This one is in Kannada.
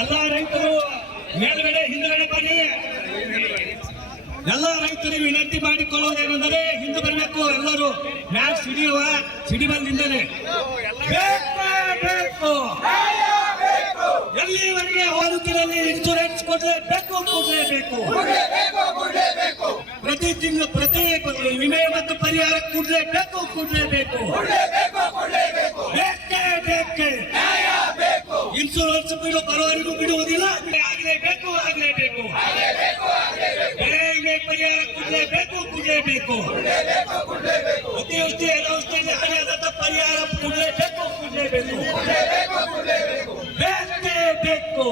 ಎಲ್ಲ ರೈತರು ಮೇಲ್ಗಡೆ ಹಿಂದುಗಡೆ ಬನ್ನಿ. ಎಲ್ಲ ರೈತರಿಗೆ ವಿನಂತಿ ಮಾಡಿಕೊಳ್ಳುವುದೇನೆಂದರೆ ಹಿಂದೆ ಬರಬೇಕು. ಎಲ್ಲರೂ ಮ್ಯಾಚ್ ಸಿಡಿಬಂದಿಂದಲೇ ಬೇಕು. ಎಲ್ಲಿವರೆಗೆ ಹೋಗುತ್ತಿರಲಿ ಇನ್ಶೂರೆನ್ಸ್ ಕೊಡಲೇಬೇಕು. ಪ್ರತಿ ತಿಂಗಳು ಪ್ರತಿ ವಿಮೆ ಮತ್ತು ಪರಿಹಾರ ಕೊಡಲೇಬೇಕು. ಬೇಕೇ ಇನ್ಶೂರೆನ್ಸ್ ಬರೋವರೆಗೂ ಬಿಡುವುದಿಲ್ಲ. ಆಗಲೇಬೇಕು. ವಿಮೆ ಪರಿಹಾರ ಕೊಡಲೇಬೇಕು. ಅತಿವೃಷ್ಟಿ ಅನಾವೃಷ್ಟಿಯಲ್ಲಿ ಹಾನಿಯಾದಂತ ಪರಿಹಾರ ಕೊಡಲೇಬೇಕು. ಬೇಕೇ ಬೇಕು.